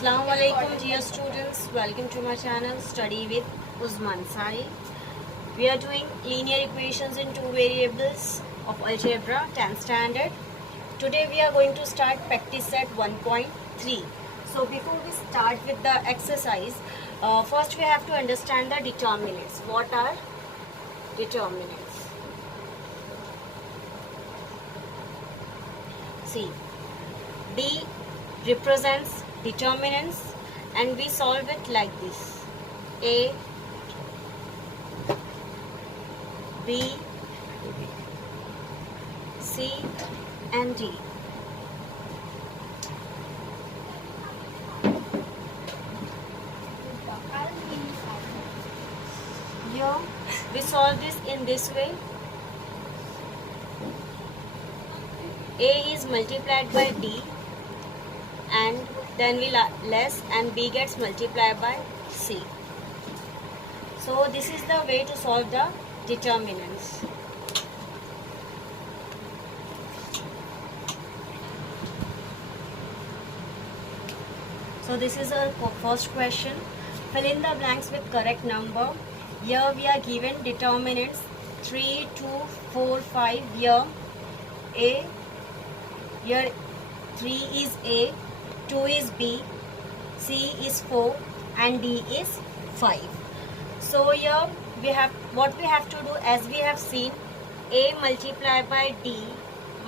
Assalamualaikum dear students, welcome to my channel Study with Uzman Sai. We are doing linear equations in two variables of algebra 10th standard. Today we are going to start practice set 1.3. So before we start with the exercise, first we have to understand the determinants. What are determinants? See, D represents determinants and we solve it like this: A, B, C and D. Here we solve this in this way. A is multiplied by D and then we less and B gets multiplied by C. So this is the way to solve the determinants. So this is our first question. Fill in the blanks with correct number. Here we are given determinants 3, 2, 4, 5. Here A, here 3 is A, 2 is B, C is 4 and D is 5. So here we have what we have to do, as we have seen, A multiplied by D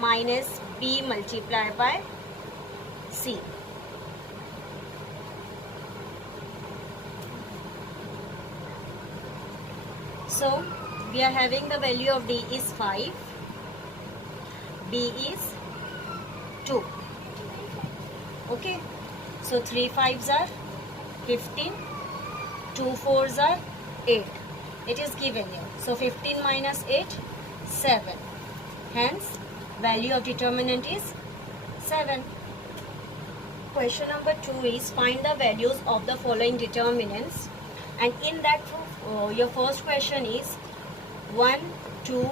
minus B multiplied by C. So we are having the value of D is 5, B is 2. Okay, so 3 5s are 15, 2 4s are 8. It is given here. So 15 minus 8, 7. Hence, value of determinant is 7. Question number 2 is find the values of the following determinants. And in that, your first question is 1, 2,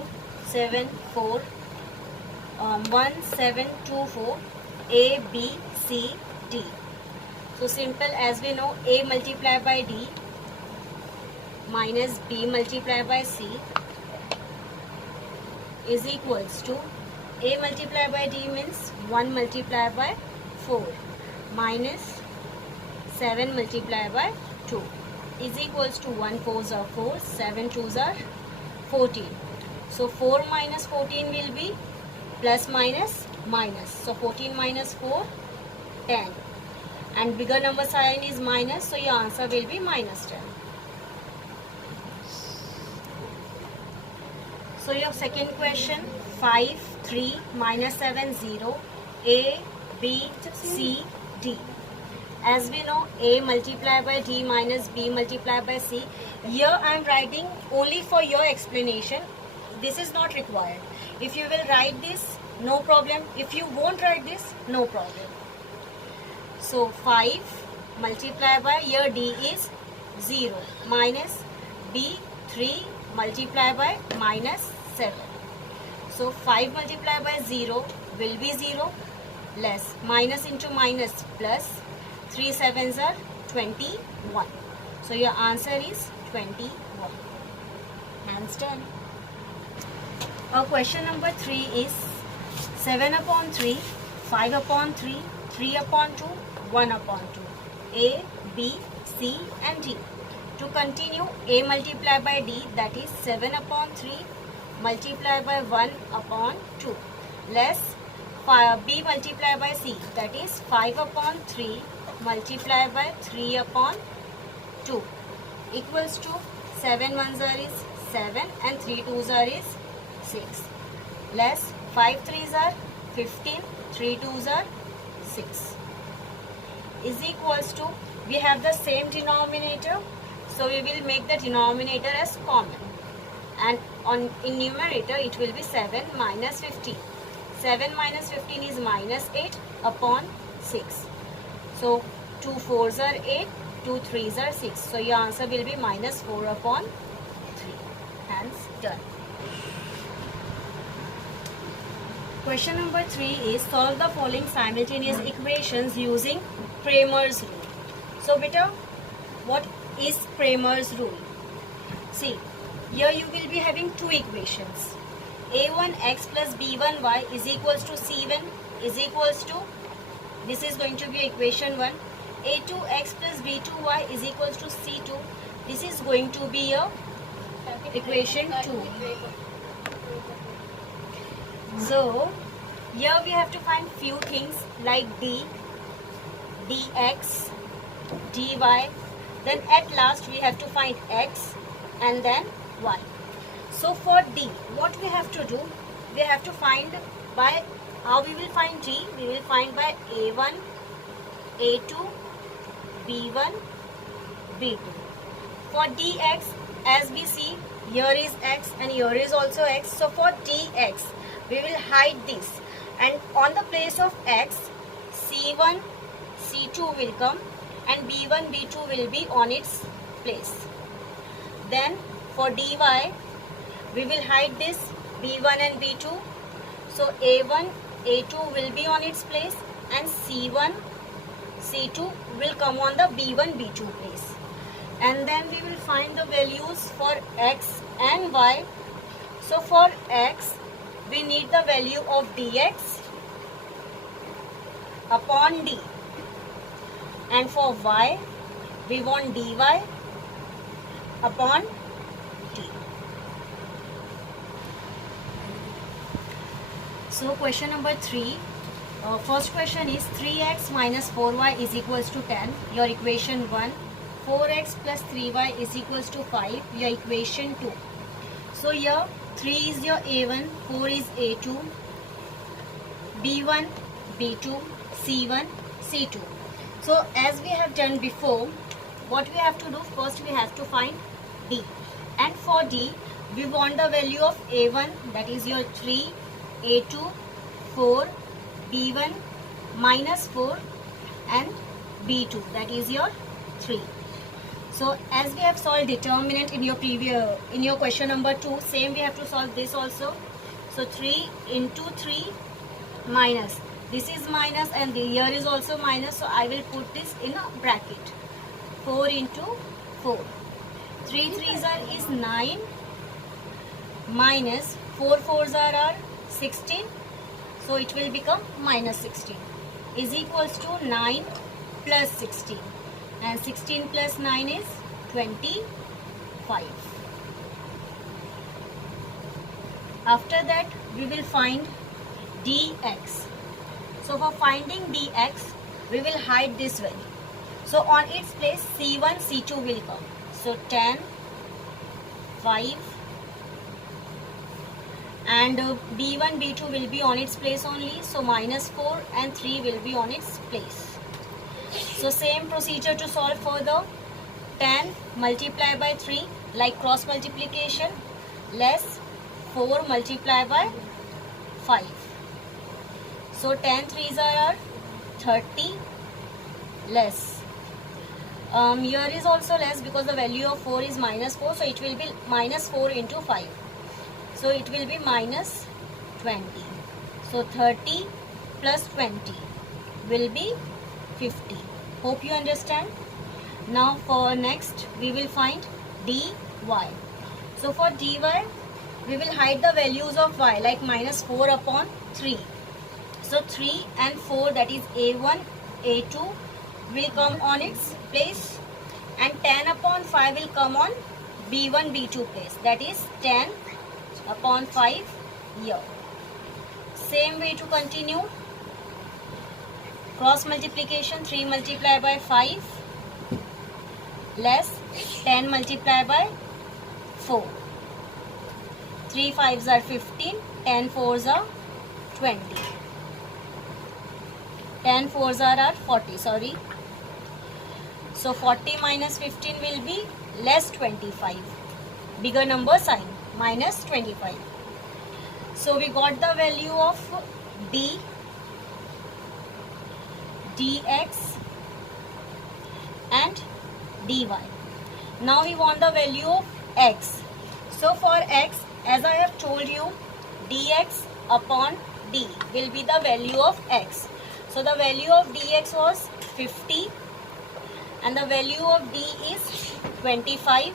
7, 4. 1, 7, 2, 4. A, B, C, D. So simple, as we know, A multiplied by D minus B multiplied by C is equals to A multiplied by D means 1 multiplied by 4 minus 7 multiplied by 2 is equals to 1 4s are 4, 7 2s are 14. So 4 minus 14 will be plus minus minus. So 14 minus 4, 10. And bigger number sign is minus, so your answer will be minus 10. So your second question, 5, 3, minus 7, 0. A, B, C, D. As we know, A multiplied by D minus B multiplied by C. Here I am writing only for your explanation. This is not required. If you will write this, no problem. If you won't write this, no problem. So 5 multiplied by, here D is 0, minus B 3 multiplied by minus 7. So 5 multiplied by 0 will be 0, less minus into minus plus, 3 7s are 21. So your answer is 21. Hands done. Our question number 3 is 7 upon 3, 5 upon 3, 3 upon 2, 1 upon 2. A, B, C and D. To continue, A multiplied by D, that is 7 upon 3 multiplied by 1 upon 2, less B multiplied by C, that is 5 upon 3 multiplied by 3 upon 2, equals to 7 1s are is 7 and 3 2s are is 6, less 5 3s are 15, 3 2s are 6, is equals to, we have the same denominator, so we will make the denominator as common, and in numerator it will be 7 minus 15. 7 minus 15 is minus 8 upon 6. So 2 4s are 8, 2 3s are 6. So your answer will be minus 4 upon 3. Hence done. Question number 3 is solve the following simultaneous equations using Cramer's rule. So beta, what is Cramer's rule? See, here you will be having two equations. A1x plus b1y is equals to c1 is equals to, this is going to be equation 1. A2x plus b2y is equals to c2. This is going to be a equation 2. So here we have to find few things like d, dx, dy. Then at last we have to find x and then y. So for d, what we have to do? We have to find by, how we will find d? We will find by a1, a2, b1, b2. For dx, as we see, here is x and here is also x. So for dx, we will hide this, and on the place of x, c1, c2 will come and b1, b2 will be on its place. Then for dy, we will hide this b1 and b2. So a1, a2 will be on its place and c1, c2 will come on the b1, b2 place. And then we will find the values for x and y. So for x, we need the value of dx upon d. And for y, we want dy upon d. So question number 3. First question is 3x minus 4y is equals to 10. Your equation 1. 4x plus 3y is equals to 5. Your equation 2. So here 3 is your a1, 4 is a2, b1, b2, c1, c2. So as we have done before, what we have to do? First we have to find d. And for d, we want the value of a1, that is your 3, a2, 4, b1, minus 4, and b2, that is your 3. So as we have solved determinant in your question number 2, same we have to solve this also. So 3 into 3 minus, this is minus and here is also minus, so I will put this in a bracket. 4 into 4. 3 3s is 9 minus 4 4s are 16. So it will become minus 16 is equals to 9 plus 16. And 16 plus 9 is 25. After that, we will find dx. So for finding dx, we will hide this value. So on its place, c1, c2 will come. So 10, 5, and b1, b2 will be on its place only. So minus 4 and 3 will be on its place. So same procedure to solve further. 10 multiplied by 3, like cross multiplication, less 4 multiplied by 5. So 10 3s are 30, less. Here is also less because the value of 4 is minus 4. So it will be minus 4 into 5. So it will be minus 20. So 30 plus 20 will be 50. Hope you understand. Now for next, we will find dy. So for dy, we will hide the values of y, like minus 4 upon 3. So 3 and 4, that is a1, a2 will come on its place, and 10 upon 5 will come on b1, b2 place, that is 10 upon 5 here. Same way to continue. Cross multiplication, 3 multiplied by 5, less 10 multiplied by 4. 3 5s are 15, 10 4s are 20. 10 4s are 40, sorry. So 40 minus 15 will be less 25. Bigger number sign, minus 25. So we got the value of d, dx and dy. Now we want the value of x. So for x, as I have told you, dx upon d will be the value of x. So the value of dx was 50 and the value of D is 25.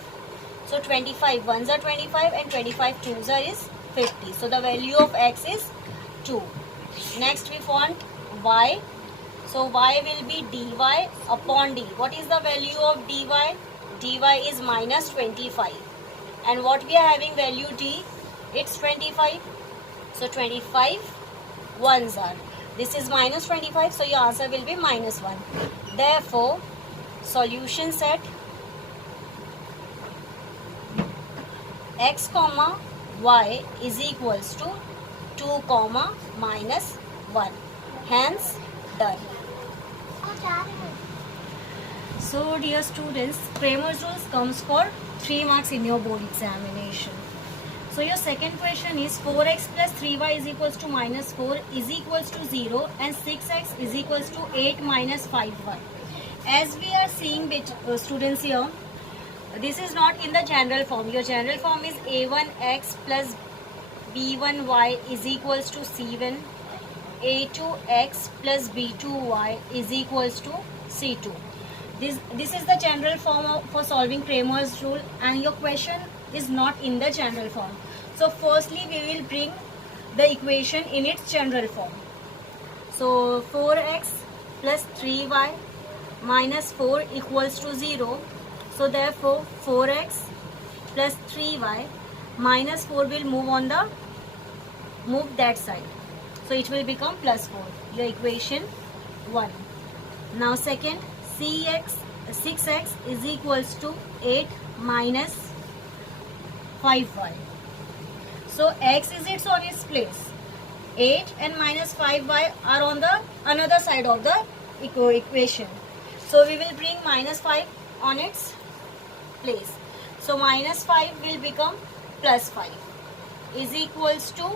So 25 ones are 25 and 25 twos are is 50. So the value of X is 2. Next we want Y. So Y will be dy upon D. What is the value of dy? Dy is minus 25. And what we are having value D? It's 25. So 25 ones are. This is minus 25. So your answer will be minus 1. Therefore, solution set X comma Y is equals to 2 comma minus 1. Hence, done. So dear students, Cramer's rules comes for 3 marks in your board examination. So your second question is 4x plus 3y is equals to minus 4 is equals to 0 and 6x is equals to 8 minus 5y. As we are seeing students here, this is not in the general form. Your general form is a1x plus b1y is equals to c1, a2x plus b2y is equals to c2. This is the general form for solving Cramer's rule, and your question is not in the general form. So firstly we will bring the equation in its general form. So 4x plus 3y minus 4 equals to 0. So therefore 4x plus 3y minus 4 will move that side. So it will become plus 4. Your equation 1. Now second, 6x is equals to 8 minus 5y. So x is its on its place. 8 and minus 5y are on the another side of the equation. So we will bring minus 5 on its place. So minus 5 will become plus 5 is equals to,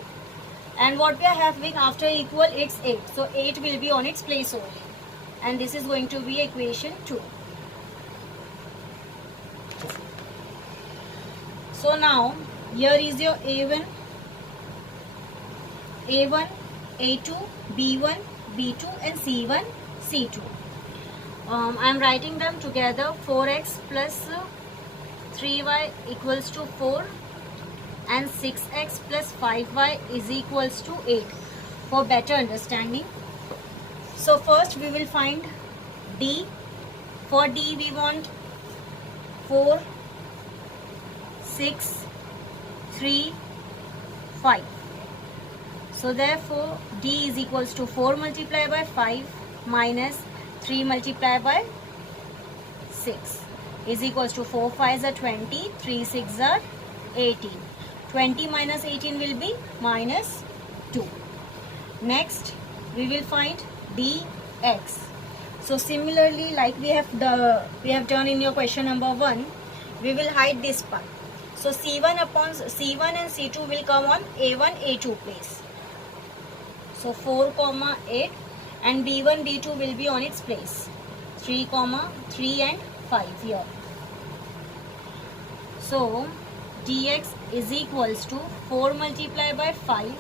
and what we are having after equal, it's 8. So 8 will be on its place only. And this is going to be equation 2. So now here is your A1, A2, B1, B2 and C1, C2. I am writing them together. 4x plus 3y equals to 4 and 6x plus 5y is equals to 8 for better understanding. So first we will find D. For D we want 4, 6, 3, 5. So therefore D is equals to 4 multiplied by 5 minus 3 multiplied by 6 is equals to 4 5s are 20, 3 6s are 18. 20 minus 18 will be minus 2. Next we will find dx. So similarly, like we have done in your question number 1, we will hide this part. So C1 upon C1 and C2 will come on A1 A2 place. So 4 comma 8 and B1 B2 will be on its place. 3 comma 3 and 5 here. So dx is equals to 4 multiplied by 5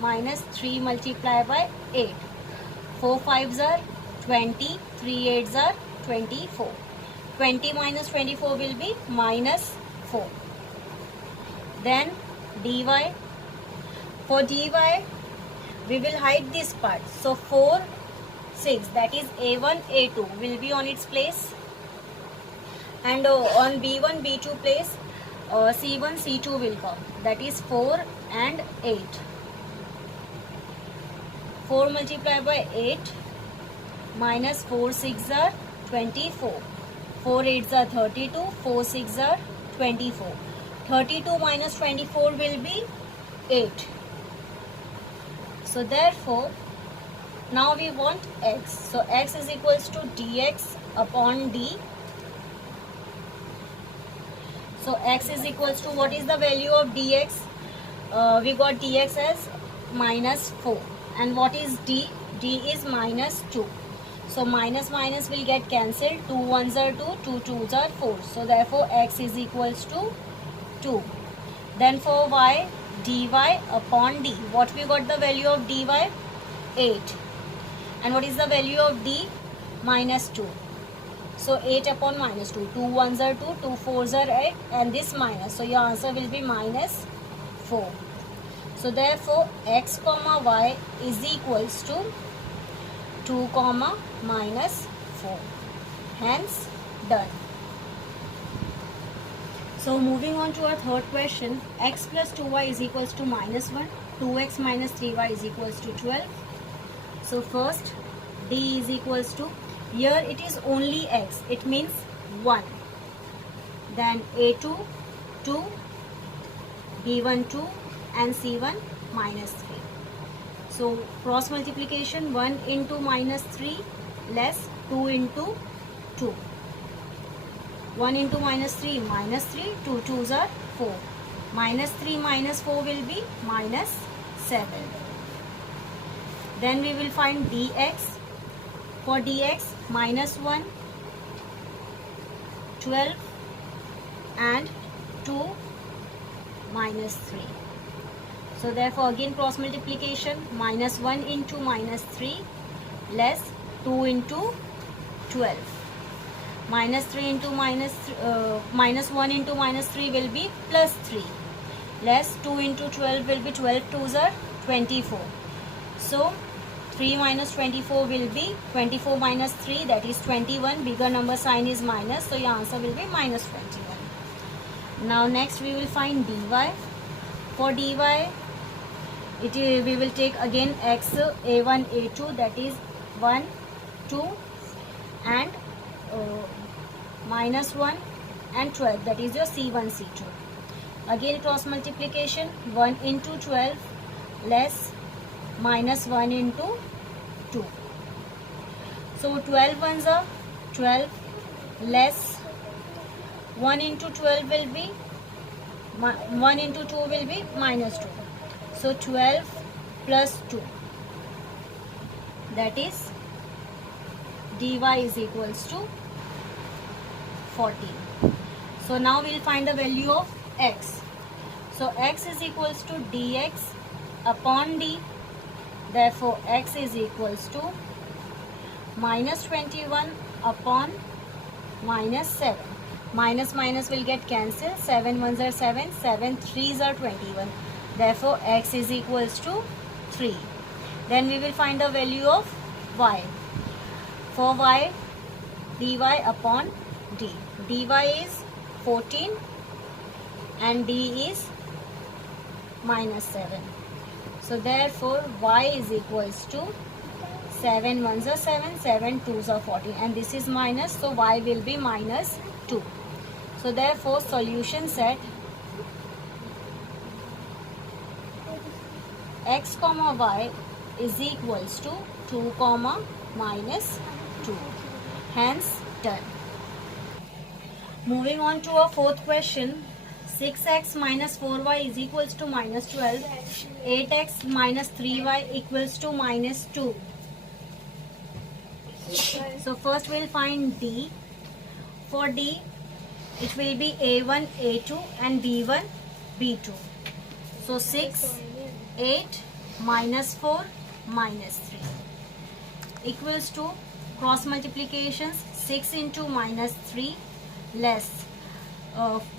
minus 3 multiplied by 8. 4 5s are 20, 3 8s are 24. 20 minus 24 will be minus 4. Then dy. For dy we will hide this part. So 4, 6, that is A1, A2 will be on its place. And on B1, B2 place C1, C2 will come. That is 4 and 8. 4 multiplied by 8 minus 4 6 are 24. 4 8s are 32. 4 6 are 24. 32 minus 24 will be 8. So therefore, now we want x. So x is equals to dx upon d. So x is equals to, what is the value of dx? We got dx as minus 4. And what is d? d is minus 2. So minus minus will get cancelled. 2 1s are 2, 2 2s are 4. So therefore x is equals to 2. Then for y, dy upon d. What we got the value of dy? 8. And what is the value of d? Minus 2. So 8 upon minus 2. 2 ones are 2, 2 fours are 8, and this minus. So your answer will be minus 4. So therefore x comma y is equals to 2 comma minus 4. Hence done. So moving on to our third question, x plus 2y is equals to minus 1, 2x minus 3y is equals to 12. So first d is equals to, here it is only x, it means 1. Then a2 2, b1 2 and c1 minus 3. So cross multiplication, 1 into minus 3 less 2 into 2. 1 into minus 3, 2 2s are 4. Minus 3 minus 4 will be minus 7. Then we will find dx. For dx, minus 1, 12 and 2 minus 3. So therefore again cross multiplication, minus 1 into minus 3 less 2 into 12. Minus 3 into minus 1 into minus 3 will be plus 3. Less 2 into 12 will be 12 2s are 24. So 3 minus 24 will be 24 minus 3, that is 21. Bigger number sign is minus, so your answer will be minus 21. Now next we will find dy. For dy, we will take again x a1 a2, that is 1 2 and minus 1 and 12, that is your c1 c2. Again cross multiplication, 1 into 12 less minus 1 into 2. So 12 ones are 12 less 1 into 12 will be 1 into 2 will be minus 2. So 12 plus 2, that is dy is equals to 14. So now we will find the value of x. So x is equals to dx upon d. Therefore x is equals to minus 21 upon minus 7. Minus minus will get cancelled. 7 ones are 7, 7 3s are 21. Therefore x is equals to 3. Then we will find the value of y. For y, dy upon d. dy is 14 and d is minus 7. So therefore y is equals to 7 ones are 7, 7 2s are 14, and this is minus, so y will be minus 2. So therefore solution set x comma y is equals to 2 comma minus 2. Hence done. Moving on to our fourth question, 6x minus 4y is equals to minus 12. 8x minus 3y equals to minus 2. So first we'll find d. For d, it will be a1 a2 and b1 b2. So 6 8 minus 4 minus 3 equals to cross multiplications, 6 into minus 3 less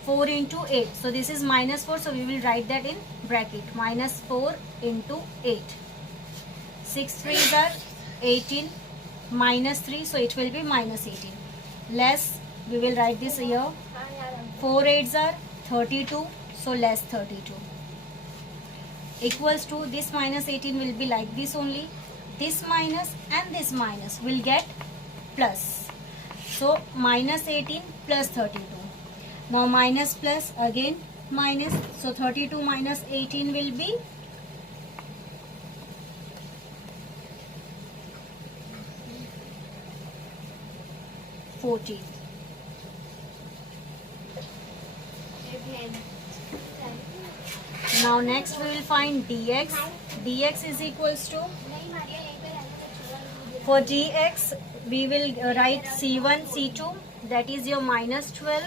4 into 8. So this is minus 4, so we will write that in bracket, minus 4 into 8. 6 3s are 18 minus 3, so it will be minus 18. Less, we will write this here, 4 8s are 32, so less 32. Equals to, this minus 18 will be like this only. This minus and this minus will get plus. So minus 18 plus 32. Now minus plus, again minus. So 32 minus 18 will be 14. Now next we will find dx. dx is equals to, for dx we will write c1 c2, that is your minus 12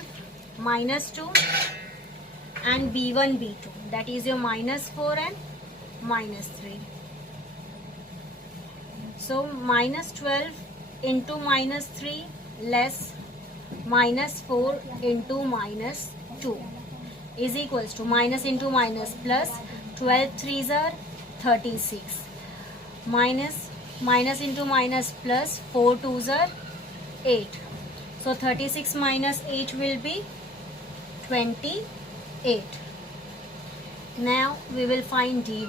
minus 2, and b1 b2, that is your minus 4 and minus 3. So minus 12 into minus 3 less -4 into -2 is equals to minus into minus plus 12 threes are 36 minus into minus plus 4 twos are 8. So 36 minus 8 will be 28. Now we will find dy.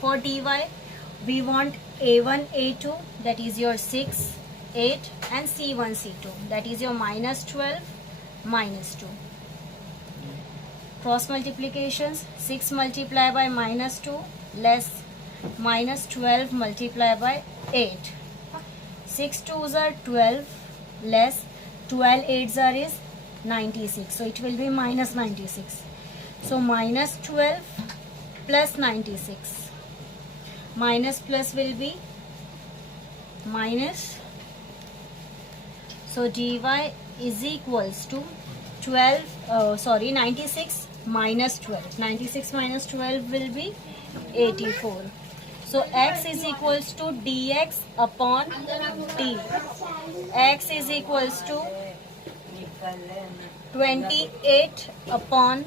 For dy we want a1 a2 that is your 6 8 and c1 c2 that is your -12 -2. Cross multiplications, 6 multiplied by -2 less -12 multiplied by 8. 6 twos are 12 less 12 eights are is 96. So it will be -96. So -12 plus 96. Minus plus will be minus. So dy is equals to 96 minus 12. 96 minus 12 will be 84. So x is equals to dx upon d. X is equals to 28 upon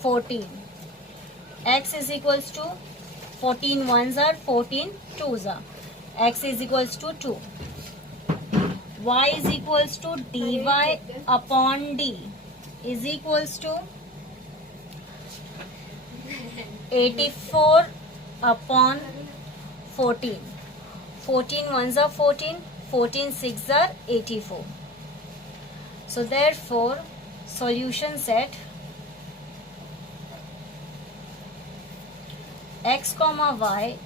14. X is equals to 14 ones are 14 twos are. X is equals to 2. Y is equals to dy upon d is equals to 84 upon 14. 14 ones are 14, 14 six are 84. So therefore solution set x comma y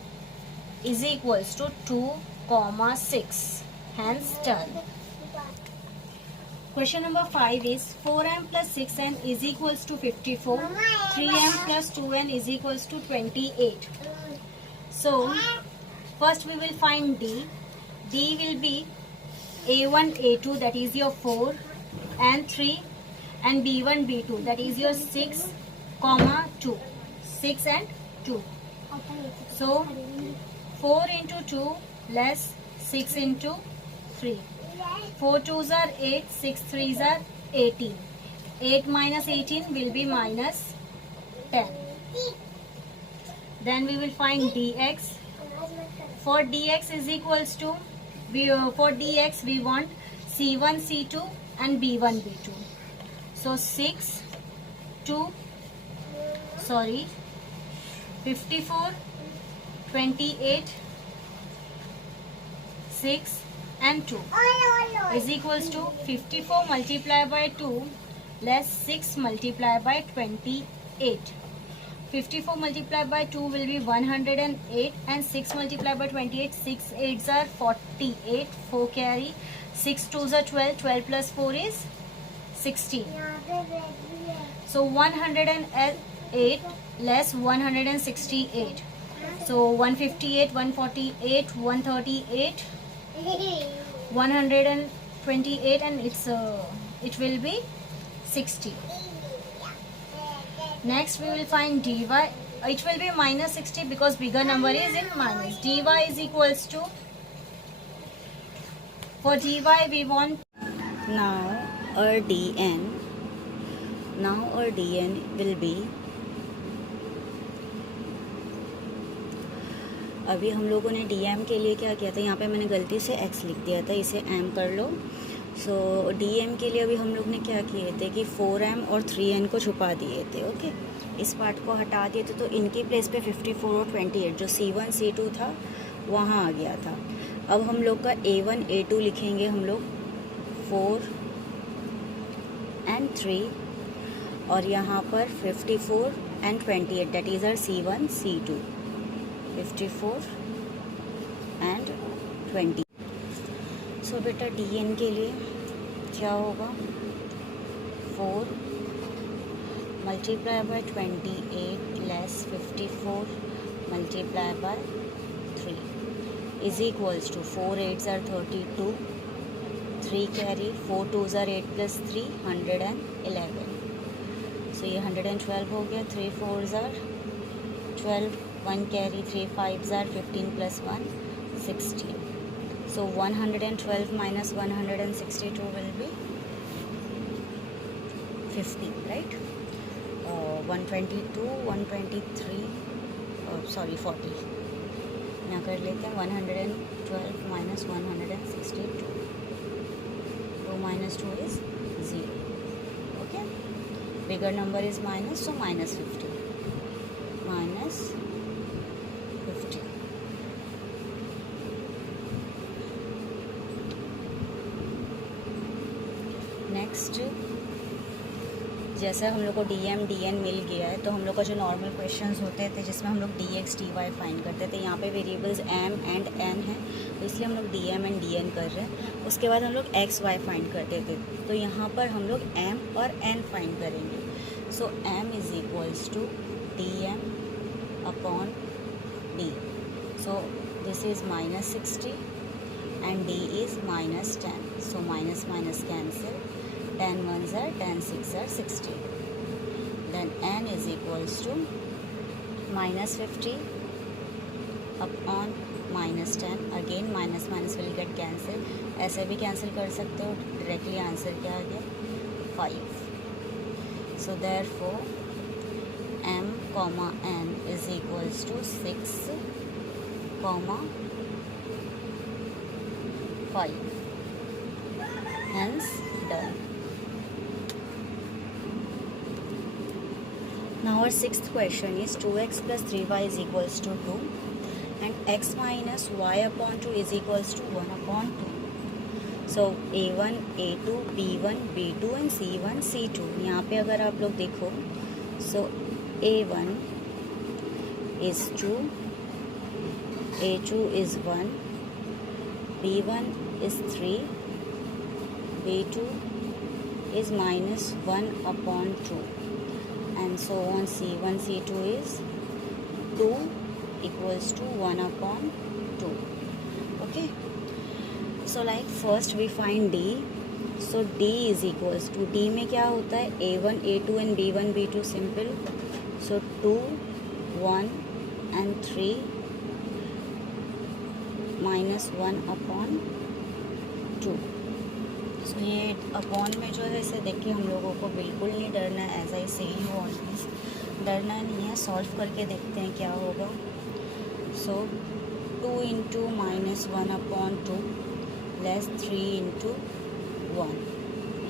is equals to 2 comma 6. Hence done. Question number 5 is 4m plus 6n is equals to 54. 3m plus 2n is equals to 28. So first we will find d. D will be a1 a2 that is your 4 and 3 and b1 b2 that is your 6 comma 2. 6 and 2. So 4 into 2 less 6 into 3. 4 twos are 8, 6 threes are 18. 8 minus 18 will be minus 10. Then we will find dx. For dx is equals to, for dx we want c1 c2 and b1 b2. So 54, 28, 6 and 2 is equals to 54 multiplied by 2 less 6 multiplied by 28. 54 multiplied by 2 will be 108 and 6 multiplied by 28. 6 8s are 48. 4 carry. 6 2s are 12. 12 plus 4 is 16. So 108 less 168. So 158, 148, 138, 128 and it will be 60. Next we will find dy. It will be minus 60 because bigger number is in minus. Dy is equals to, for dy we want now our dn will be, अभी हम लोगों ने dm के लिए क्या किया था, यहाँ पे मैंने गलती से x लिख दिया था, इसे m कर लो. सो dm के लिए अभी हम लोग ने क्या किए थे कि 4m और 3n को छुपा दिए थे. ओके, इस पार्ट को हटा दिए थे तो इनकी प्लेस पे 54 और 28 जो c1 c2 था वहाँ आ गया था. अब हम लोग का a1 a2 लिखेंगे हम लोग 4 and 3 और यहाँ पर 54 and 28 that is our c1 c2. 54 and 20. सो बेटा dn के लिए क्या होगा, 4 multiply by 28 less 54 multiply by 3 is equals to 4 8s are 32, 3 carry, 4 2s are 8 plus 3 111. So ये 112 हो गया. 3 4s are 12, 1 carry, 3 5s are 15 plus 1 16. So 112 minus 162 will be 50, right. 122, 123, sorry 40 यहाँ कर लेते हैं. 112 minus 162. 2 minus 2 is 0. Okay. Bigger number is minus, so minus 50. Minus 50. Next, जैसे हम लोग को dn मिल गया है, तो हम लोग का जो नॉर्मल क्वेश्चंस होते थे जिसमें हम लोग dx dy फाइंड करते थे, यहाँ पे वेरिएबल्स m एंड n हैं, तो इसलिए हम लोग dm एंड dn कर रहे हैं. उसके बाद हम लोग x y फाइंड करते थे, तो यहाँ पर हम लोग m और n फाइंड करेंगे. So m is equals to dm upon d. So this is minus 60 and d is minus 10. So minus minus cancel. 10 ones are 10, 6 are 60. Then n is equals to minus 50 upon minus 10. Again minus minus will get cancelled. ऐसे भी cancel कर सकते हो. Directly answer क्या आ गया? 5. So therefore m comma n is equals to 6 comma 5. Hence done. Now our sixth question is 2x plus 3y is equals to 2 and x minus y upon 2 is equals to 1 upon 2. So a1, a2, b1, b2 and c1, c2. यहाँ पे अगर आप लोग देखो, so a1 is 2, a2 is 1, b1 is 3, b2 is minus 1 upon 2, and so on. c1, c2 is 2 equals to 1 upon 2. Okay, so like first we find d. So d is equals to, d में क्या होता है? a1, a2 and b1, b2. simple. So 2, 1 and 3 minus 1 upon 2. सो ये upon में जो है इसे देख के हम लोगों को बिल्कुल नहीं डरना है. एज आई से यू ऑलवेज डरना नहीं है. सॉल्व करके देखते हैं क्या होगा. सो 2 into minus 1 upon 2 less 3 into 1.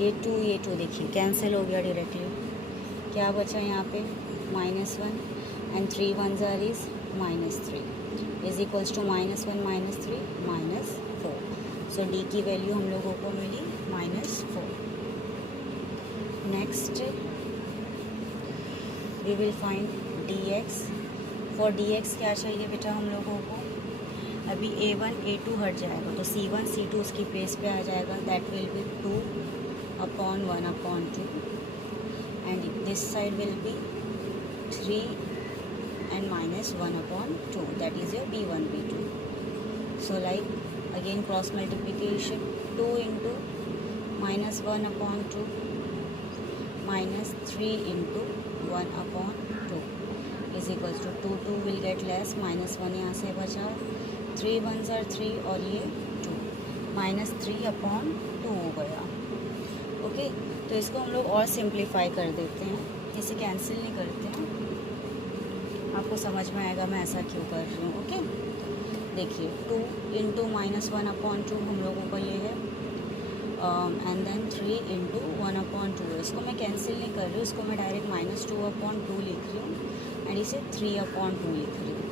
ये 2 देखिए कैंसिल हो गया डायरेक्टली. क्या बचा यहाँ पे? माइनस 1 एंड 3 1 जार is minus 3 is equals to minus 1 minus 3 minus 4. So D की वैल्यू हम लोगों को मिली -4. Next we will find dx. For dx क्या चाहिए बेटा हम लोगों को? अभी a1 a2 हट जाएगा तो c1 c2 उसकी प्लेस पे आ जाएगा. That will B 2 upon 1 upon 2 and this side will be 3 and minus 1 upon 2. That is your b1 b2. So like again cross multiplication, 2 into minus 1 upon 2 minus 3 into 1 upon 2 is equals to 2 will get less. minus 1 यहाँ से बचा. 3 1s are 3 और ये 2 minus 3 upon 2 हो गया. Okay, तो इसको हम लोग और सिंप्लीफाई कर देते हैं. इसे कैंसिल नहीं करते हैं. आपको समझ में आएगा मैं ऐसा क्यों कर रही हूँ. ओके, देखिए 2 इंटू माइनस 1 अपॉन 2 हम लोगों का ये है एंड देन 3 इंटू 1 अपॉन 2. इसको मैं कैंसिल नहीं कर रही हूँ, इसको मैं डायरेक्ट -2 अपॉन 2 लिख रही हूँ एंड इसे 3 अपॉन 2 लिख रही हूँ.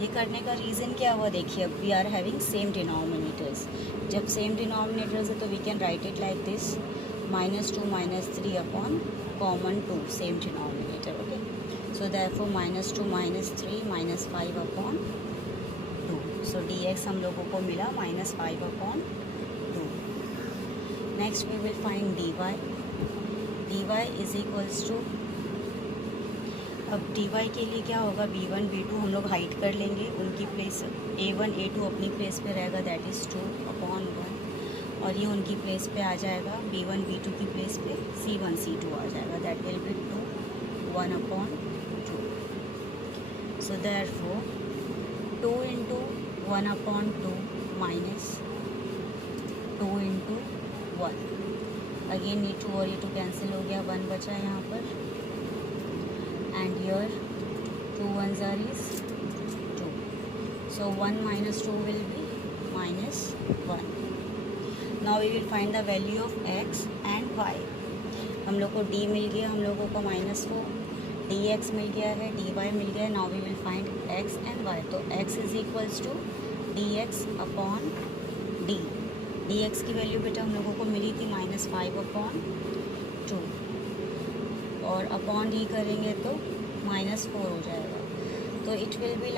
ये करने का रीज़न क्या हुआ? देखिए अब we are having same denominators. जब सेम डिनोमिनेटर्स है तो we can write it like this -2 -3 upon common 2 same denominator. Okay, so therefore -2 -3 -5 upon 2. so dx हम लोगों को मिला -5 upon 2. next we will find dy. dy is equals to, अब dy के लिए क्या होगा? b1 b2 हम लोग हाइट कर लेंगे. उनकी प्लेस a1 a2 अपनी प्लेस पे रहेगा. दैट इज़ 2 अपॉन 1 और ये उनकी प्लेस पे आ जाएगा. b1 b2 की प्लेस पे c1 c2 आ जाएगा. That will B 2 1 upon 2. So therefore 2 into 1 upon 2 minus 2 into 1 again ये 2 और ये 2 कैंसिल हो गया, 1 बचा यहाँ पर, and here 2 1s are 2, so 1 minus 2 will be -1. Now we will find the value of x and y. हम लोग को d मिल गया, हम लोगों को -4, dx मिल गया है, dy मिल गया है. Now we will find x and y. तो x is equals to dx upon d. dx की वैल्यू बेटा हम लोगों को मिली थी -5/2, और अपॉन d करेंगे तो -4 हो जाएगा. तो it will be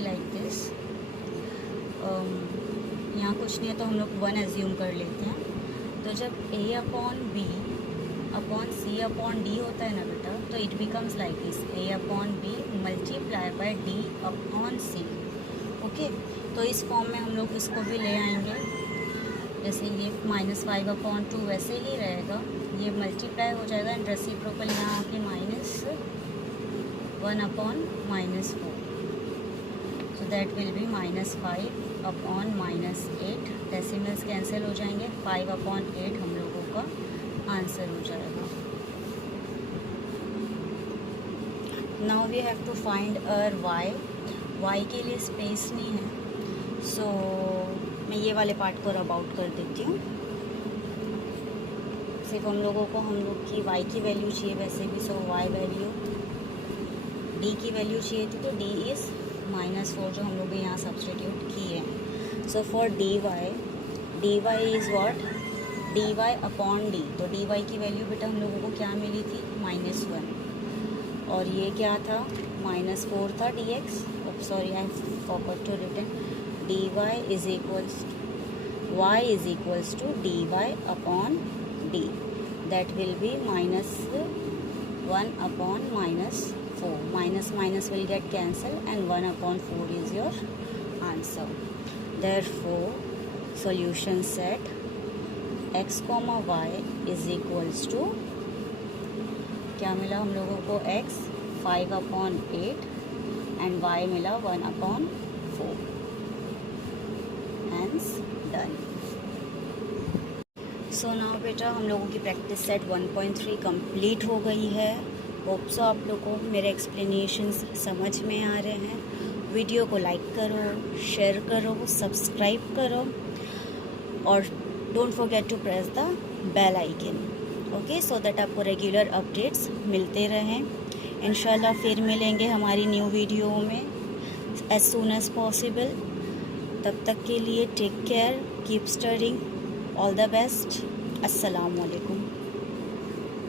like this. यहाँ कुछ नहीं है तो हम लोग 1 एज्यूम कर लेते हैं. तो जब a/b/c/d होता है ना बेटा, तो it becomes like this, a/b multiply by d/c. Okay, तो इस फॉर्म में हम लोग इसको भी ले आएंगे. जैसे ये -5/2 वैसे ही रहेगा, ये मल्टीप्लाई हो जाएगा एंड रेसिप्रोकल यहाँ आके -1/-4. So that will be -5/-8. Decimals cancel हो जाएंगे, 5/8 हम लोगों का आंसर हो जाएगा. Now we have to find our y के लिए स्पेस नहीं है, सो मैं ये वाले पार्ट को रब आउट कर देती हूँ. सिर्फ हम लोग की y की वैल्यू चाहिए वैसे भी, सो y वैल्यू, d की वैल्यू चाहिए थी तो d इज़ -4 जो हम लोग यहाँ सब्सटीट्यूट किए हैं. So for dy is what, dy/d. तो dy की वैल्यू बेटा हम लोगों को क्या मिली थी, -1, और ये क्या था, -4 था dx. Sorry, I forgot to written. y is equals to dy/d. That will be -1/-4. Minus will get cancelled and 1/4 is your answer. Therefore, solution set x, y is equals to, क्या मिला हम लोगों को, x 5/8 and y मिला 1/4. Hence done. So now बेटा हम लोगों की प्रैक्टिस सेट 1.3 कंप्लीट हो गई है. होप सो आप लोगों को मेरे एक्सप्लेनेशंस समझ में आ रहे हैं. वीडियो को लाइक करो, शेयर करो, सब्सक्राइब करो, और don't forget to press the bell icon. Okay, so that आपको रेगुलर अपडेट्स मिलते रहें. इंशाल्लाह फिर मिलेंगे हमारी न्यू वीडियो में एज सून एज पॉसिबल. तब तक के लिए take care, keep studying, all the best. अस्सलाम वालेकुम.